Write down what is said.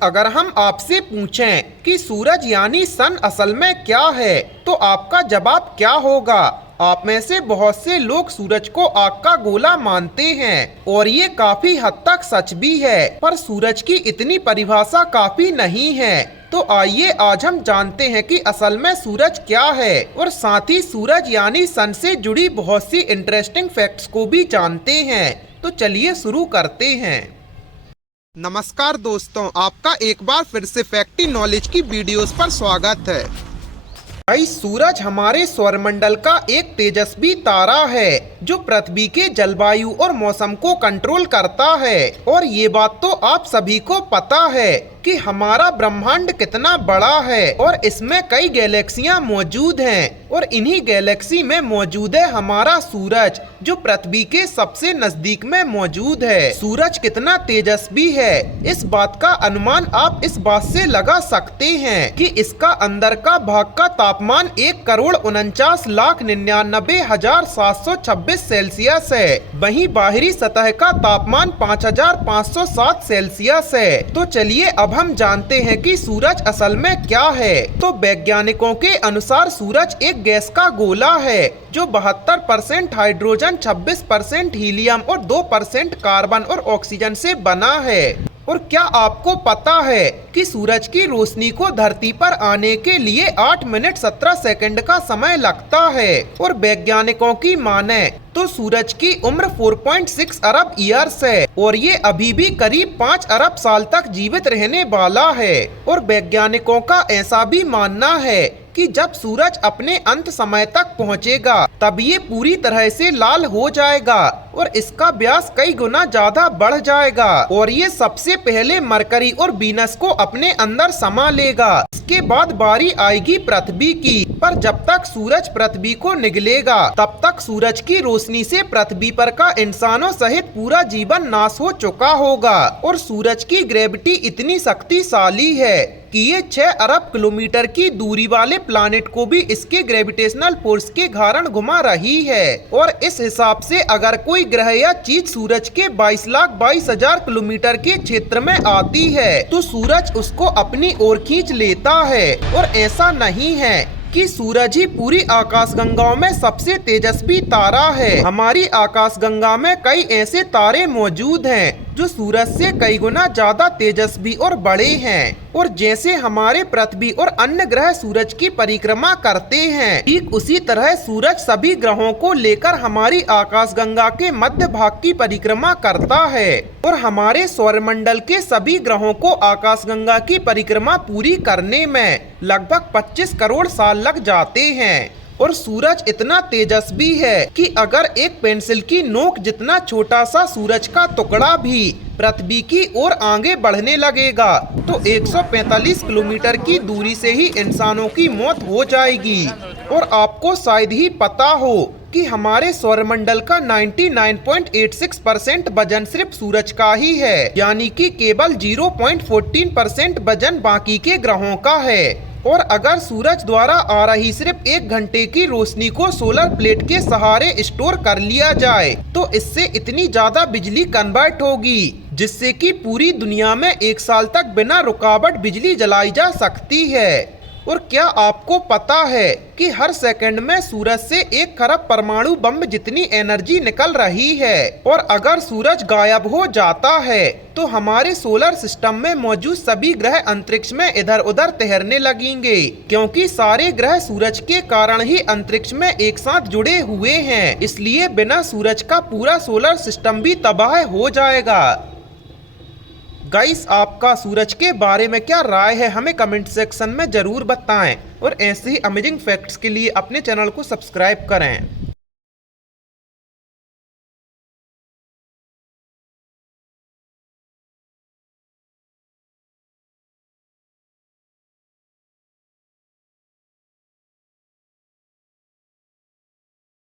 अगर हम आपसे पूछें कि सूरज यानी सन असल में क्या है, तो आपका जवाब क्या होगा? आप में से बहुत से लोग सूरज को आग का गोला मानते हैं और ये काफी हद तक सच भी है, पर सूरज की इतनी परिभाषा काफी नहीं है। तो आइए आज हम जानते हैं कि असल में सूरज क्या है और साथ ही सूरज यानी सन से जुड़ी बहुत सी इंटरेस्टिंग फैक्ट्स को भी जानते हैं। तो चलिए शुरू करते हैं। नमस्कार दोस्तों, आपका एक बार फिर से फैक्टी नॉलेज की वीडियोस पर स्वागत है। भाई, सूरज हमारे सौरमंडल का एक तेजस्वी तारा है जो पृथ्वी के जलवायु और मौसम को कंट्रोल करता है। और ये बात तो आप सभी को पता है कि हमारा ब्रह्मांड कितना बड़ा है और इसमें कई गैलेक्सियां मौजूद हैं और इन्हीं गैलेक्सी में मौजूद है हमारा सूरज जो पृथ्वी के सबसे नजदीक में मौजूद है। सूरज कितना तेजस्वी है, इस बात का अनुमान आप इस बात से लगा सकते हैं कि इसका अंदर का भाग का तापमान 1,49,99,726 सेल्सियस है। वहीं बाहरी सतह का तापमान 5,507 सेल्सियस है। तो चलिए अब हम जानते हैं कि सूरज असल में क्या है। तो वैज्ञानिकों के अनुसार सूरज एक गैस का गोला है जो 72% हाइड्रोजन, 26% हीलियम और 2% कार्बन और ऑक्सीजन से बना है। और क्या आपको पता है कि सूरज की रोशनी को धरती पर आने के लिए 8 मिनट 17 सेकंड का समय लगता है। और वैज्ञानिकों की माने तो सूरज की उम्र 4.6 अरब ईयर्स है और ये अभी भी करीब 5 अरब साल तक जीवित रहने वाला है। और वैज्ञानिकों का ऐसा भी मानना है कि जब सूरज अपने अंत समय तक पहुंचेगा तब ये पूरी तरह से लाल हो जाएगा और इसका व्यास कई गुना ज्यादा बढ़ जाएगा और ये सबसे पहले मरकरी और वीनस को अपने अंदर समा लेगा। इसके बाद बारी आएगी पृथ्वी की, पर जब तक सूरज पृथ्वी को निगलेगा तब तक सूरज की रोशनी से पृथ्वी पर का इंसानों सहित पूरा जीवन नाश हो चुका होगा। और सूरज की ग्रेविटी इतनी शक्तिशाली है कि ये 6 अरब किलोमीटर की दूरी वाले प्लानेट को भी इसके ग्रेविटेशनल फोर्स के कारण घुमा रही है। और इस हिसाब से अगर कोई ग्रह या चीज सूरज के 22,22,000 किलोमीटर के क्षेत्र में आती है तो सूरज उसको अपनी ओर खींच लेता है। और ऐसा नहीं है कि सूरज ही पूरी आकाशगंगाओं में सबसे तेजस्वी तारा है। हमारी आकाशगंगा में कई ऐसे तारे मौजूद हैं जो सूरज से कई गुना ज्यादा तेजस्वी और बड़े हैं। और जैसे हमारे पृथ्वी और अन्य ग्रह सूरज की परिक्रमा करते हैं, ठीक उसी तरह सूरज सभी ग्रहों को लेकर हमारी आकाशगंगा के मध्य भाग की परिक्रमा करता है। और हमारे सौरमंडल के सभी ग्रहों को आकाशगंगा की परिक्रमा पूरी करने में लगभग 25 करोड़ साल लग जाते हैं। और सूरज इतना तेजस्वी है कि अगर एक पेंसिल की नोक जितना छोटा सा सूरज का टुकड़ा भी पृथ्वी की ओर आगे बढ़ने लगेगा तो 145 किलोमीटर की दूरी से ही इंसानों की मौत हो जाएगी। और आपको शायद ही पता हो कि हमारे सौरमंडल का 99.86% वजन सिर्फ सूरज का ही है, यानी कि केवल 0.14% वजन बाकी के ग्रहों का है। और अगर सूरज द्वारा आ रही सिर्फ 1 घंटे की रोशनी को सोलर प्लेट के सहारे स्टोर कर लिया जाए तो इससे इतनी ज्यादा बिजली कन्वर्ट होगी जिससे कि पूरी दुनिया में 1 साल तक बिना रुकावट बिजली जलाई जा सकती है। और क्या आपको पता है कि हर सेकंड में सूरज से 1 खरब परमाणु बम जितनी एनर्जी निकल रही है। और अगर सूरज गायब हो जाता है तो हमारे सोलर सिस्टम में मौजूद सभी ग्रह अंतरिक्ष में इधर उधर तैरने लगेंगे, क्योंकि सारे ग्रह सूरज के कारण ही अंतरिक्ष में एक साथ जुड़े हुए हैं। इसलिए बिना सूरज का पूरा सोलर सिस्टम भी तबाह हो जाएगा। गाइस, आपका सूरज के बारे में क्या राय है, हमें कमेंट सेक्शन में जरूर बताएं। और ऐसे ही अमेजिंग फैक्ट्स के लिए अपने चैनल को सब्सक्राइब करें।